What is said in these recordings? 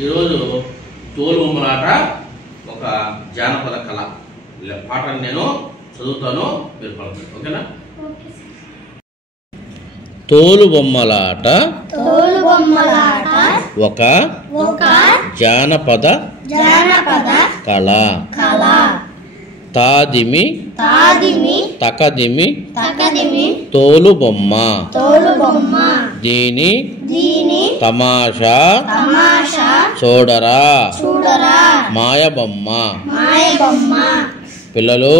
ఈరోజు తోలు బొమ్మలాట ఒక జానపద కళ పాటను నేను చదువుతాను, మీరు పలుకుతారు. ఓకేనా? తోలు బొమ్మలాట ఒక జానపద కళ. తాదిమి తకదిమి తోలు బొమ్మ దీని తమాషా చూడరా మాయబొమ్మ. పిల్లలు,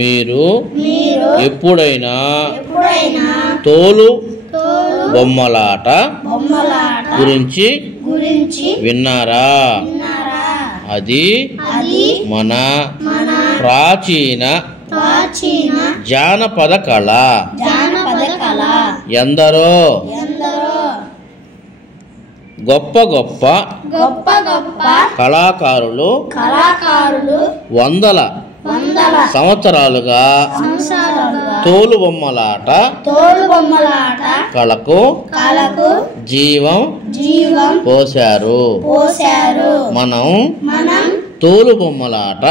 మీరు ఎప్పుడైనా తోలు బొమ్మలాట గురించి విన్నారా? అది మన ప్రాచీన జానపద కళ. ఎందరో గొప్ప గొప్ప కళాకారులు వందల సంవత్సరాలుగా తోలు బొమ్మలాట కళకు జీవం పోశారు. మనం తోలు బొమ్మలాట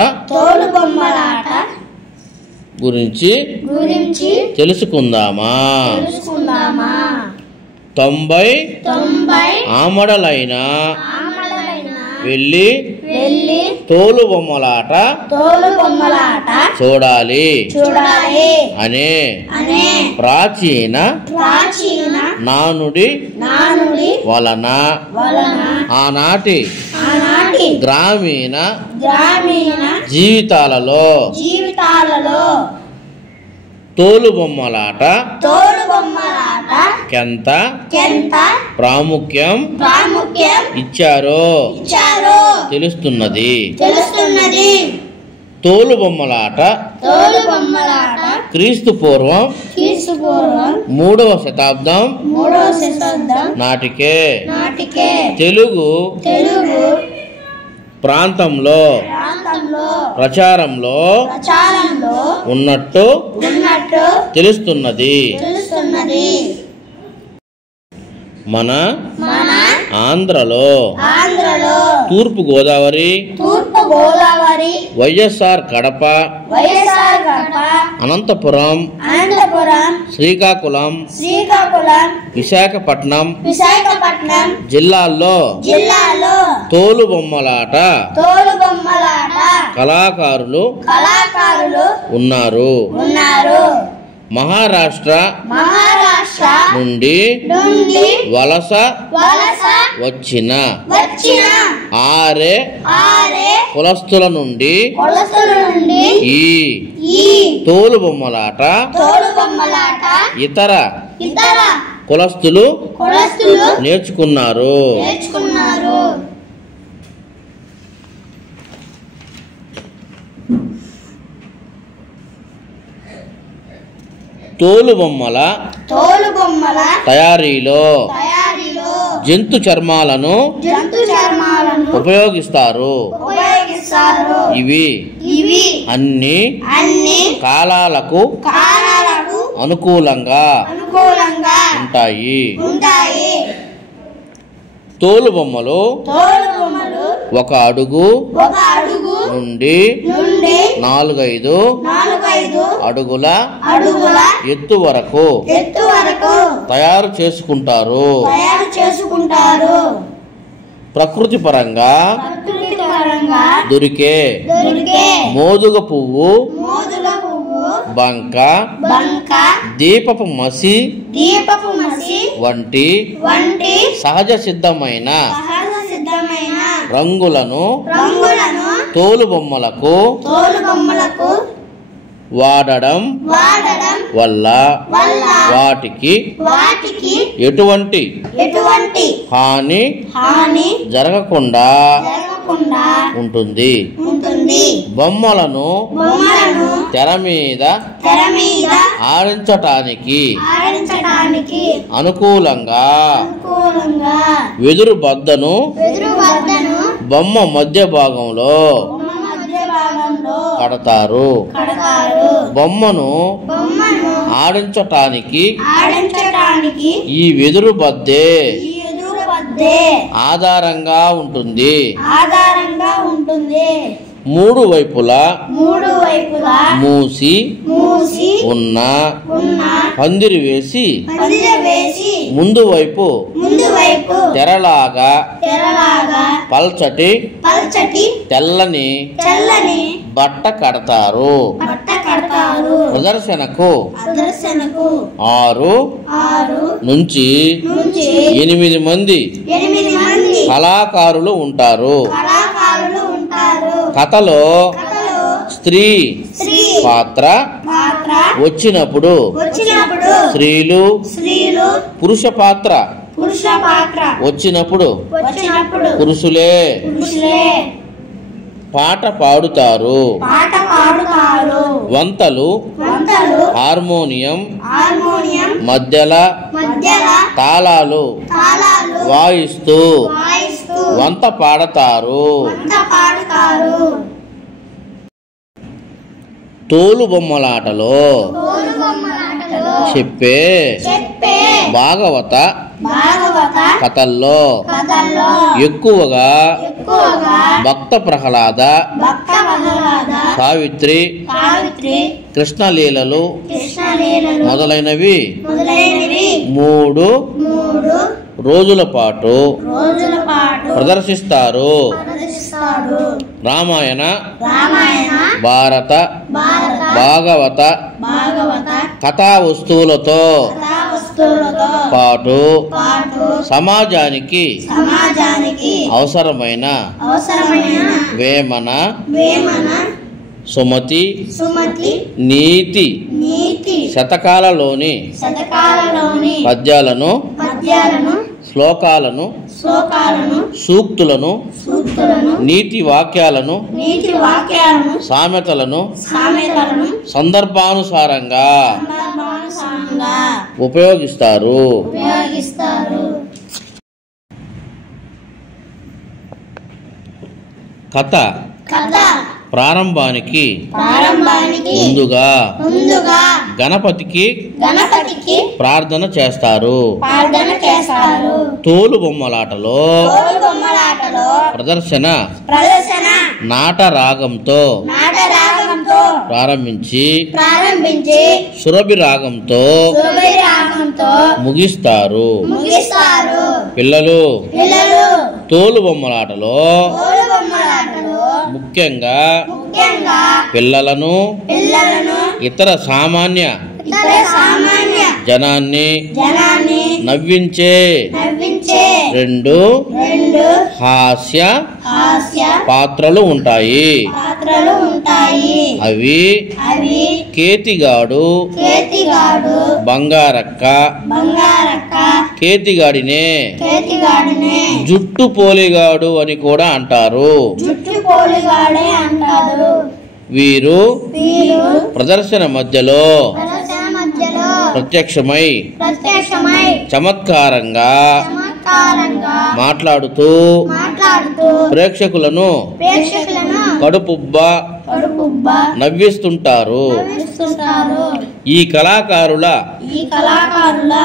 గురించి తెలుసుకుందామా? 90 ఆమడలైన వెళ్ళి తోలు బొమ్మలాట చూడాలి అనే ప్రాచీన నానుడి వలన ఆనాటి గ్రామీణ జీవితాలలో తోలు బొమ్మలాట ఎంత ప్రాముఖ్యం ఇచ్చారో తెలుస్తున్నది. తోలు బొమ్మలాట క్రీస్తు పూర్వం 3వ శతాబ్దం నాటికే తెలుగు ప్రాంతంలో ప్రచారంలో ఉన్నట్టు తెలుస్తున్నది. మన ఆంధ్రలో తూర్పు గోదావరి వైఎస్ఆర్ కడప అనంతపురం శ్రీకాకుళం విశాఖపట్నం జిల్లాల్లో తోలు బొమ్మలాట కళాకారులు ఉన్నారు. మహారాష్ట్ర నుండి వలస వచ్చిన ఆరే కులస్తుల నుండి ఈ తోలు బొమ్మలాట ఇతర కులస్తులు నేర్చుకున్నారు. తోలు బొమ్మల తయారీలో జంతు చర్మాలను ఉపయోగిస్తారు. ఇవి అన్ని కాలాలకు అనుకూలంగా ఉంటాయి. తోలు బొమ్మలు 1 అడుగు నుండి 4-5 అడుగుల ఎత్తు వరకు తయారు చేసుకుంటారు. ప్రకృతి పరంగా దొరికే మోదుగ పువ్వు, బంక, దీపపు మసి వంటి సహజ సిద్ధమైన రంగులను తోలు బొమ్మలకు వాడడం వల్ల వాటికి ఎటువంటి హాని జరగకుండా ఉంటుంది. బొమ్మలను తెర మీద ఆడించటానికి అనుకూలంగా వెదురు బద్దను బొమ్మ మధ్య భాగంలో కడతారు. బొమ్మను ఆడించటానికి ఈ వెదురు బద్దే ఆధారంగా ఉంటుంది. మూడు వైపులా మూసి ఉన్న పందిరి వేసి ముందు వైపు తెరలాగా పల్చటి తెల్లని బట్ట కడతారు. ప్రదర్శనకు 6 నుంచి 8 మంది కళాకారులు ఉంటారు. కథలో స్త్రీ పాత్ర వచ్చినప్పుడు స్త్రీలు, పురుష పాత్ర వచ్చినప్పుడు పురుషులే పాట పాడుతారు. వంతలు హార్మోనియం మధ్యల తాళాలు వాయిస్తూ వంత పాడతారు. తోలు బొమ్మలాటలో చెప్పే భాగవత కథల్లో ఎక్కువగా భక్త ప్రహ్లాద, సావిత్రి, కృష్ణలీలలు మొదలైనవి 3 రోజుల పాటు ప్రదర్శిస్తారు. రామాయణ, భారత, భాగవత కథా వస్తువులతో పాటు సమాజానికి అవసరమైన వేమన, సుమతి, నీతి శతకాలలోని పద్యాలను, శ్లోకాలను, సూక్తులను, నీతి వాక్యాలను, సామెతలను సందర్భానుసారంగా ఉపయోగిస్తారు. కథ ప్రారంభానికి ముందుగా గణపతికి ప్రార్థన చేస్తారు. తోలు బొమ్మలాటలో ప్రదర్శన నాట రాగంతో ప్రారంభించి సురభి రాగంతో ముగిస్తారు. పిల్లలు తోలు బొమ్మలాటలో ముఖ్యంగా పిల్లలను ఇతర సామాన్య జనాన్ని నవ్వించే 2 హాస్య పాత్రలు ఉంటాయి. అవి కేతిగాడు, బంగారక్క. కేతిగాడినే జుట్టు పోలిగాడు అని కూడా అంటారు. వీరు ప్రదర్శన మధ్యలో ప్రత్యక్షమై చమత్కారంగా మాట్లాడుతూ ప్రేక్షకులను కడుపుబ్బ నవ్విస్తుంటారు. ఈ కళాకారుల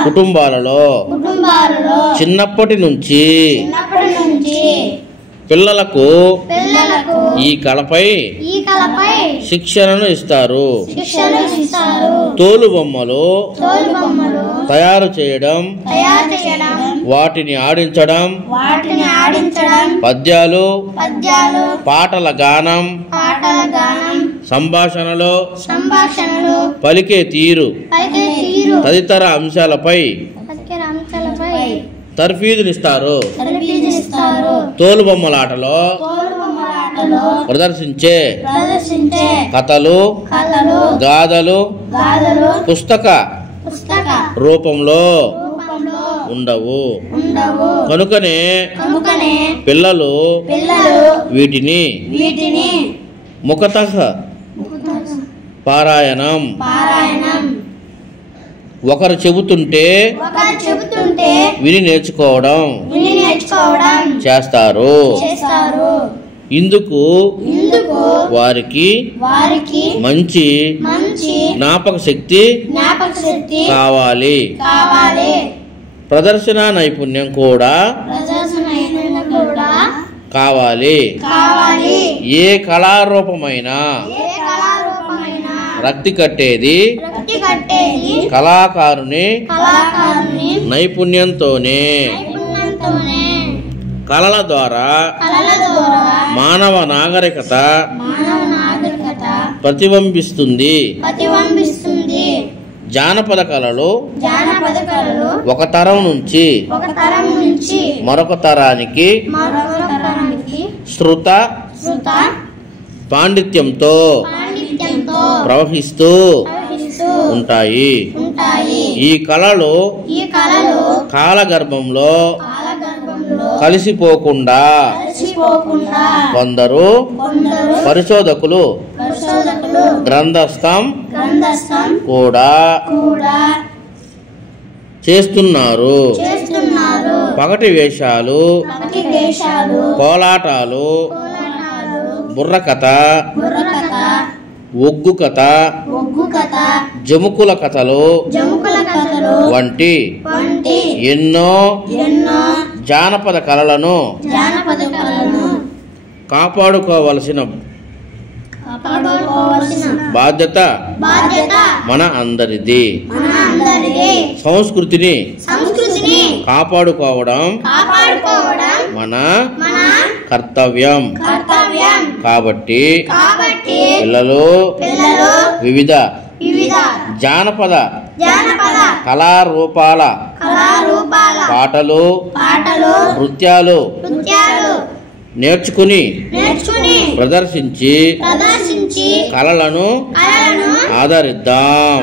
కుటుంబాలలో చిన్నప్పటి నుంచి పిల్లలకు ఈ కళపై శిక్షణను ఇస్తారు. తోలు బొమ్మలు తయారు చేయడం, వాటిని ఆడించడం, పద్యాలు, పాటల గానం, సంభాషణలో పలికే తీరు తదితర అంశాలపై తర్ఫీదునిస్తారు. తోలు బొమ్మలాటలో ప్రదర్శించే కథలు, గాథలు పుస్తక రూపంలో ఉండవు. కనుకనే పిల్లలు వీటిని ముఖతః పారాయణం ఒకరు చెబుతుంటే విని నేర్చుకోవడం చేస్తారు. ఇందుకు వారికి మంచి జ్ఞాపక శక్తి కావాలి. ప్రదర్శన నైపుణ్యం కూడా కావాలి. ఏ కళారూపమైన రక్తి కట్టేది కళాకారుని నైపుణ్యంతోనే. కళల ద్వారా మానవ నాగరికత ప్రతిబింబిస్తుంది. జానపద కళలు ఒక తరం నుంచి మరొక తరానికి శృత పాండిత్యంతో ప్రవహిస్తూ ఉంటాయి. ఈ కళలు కాలగర్భంలో కలిసిపోకుండా కొందరు పరిశోధకులు గ్రంథస్థం కూడా చేస్తున్నారు. పగటి వేషాలు, కోలాటాలు, బుర్రకథ, ఒగ్గు కథ, జముకుల కథలు వంటి ఎన్నో జానపద కళలను కాపాడుకోవలసిన బాధ్యత మన అందరిది. సంస్కృతిని కాపాడుకోవడం మన కర్తవ్యం. కాబట్టి పిల్లలు వివిధ జానపద కళారూపాల పాటలు, నృత్యాలు నేర్చుకుని ప్రదర్శించి కళలను ఆదరిద్దాం.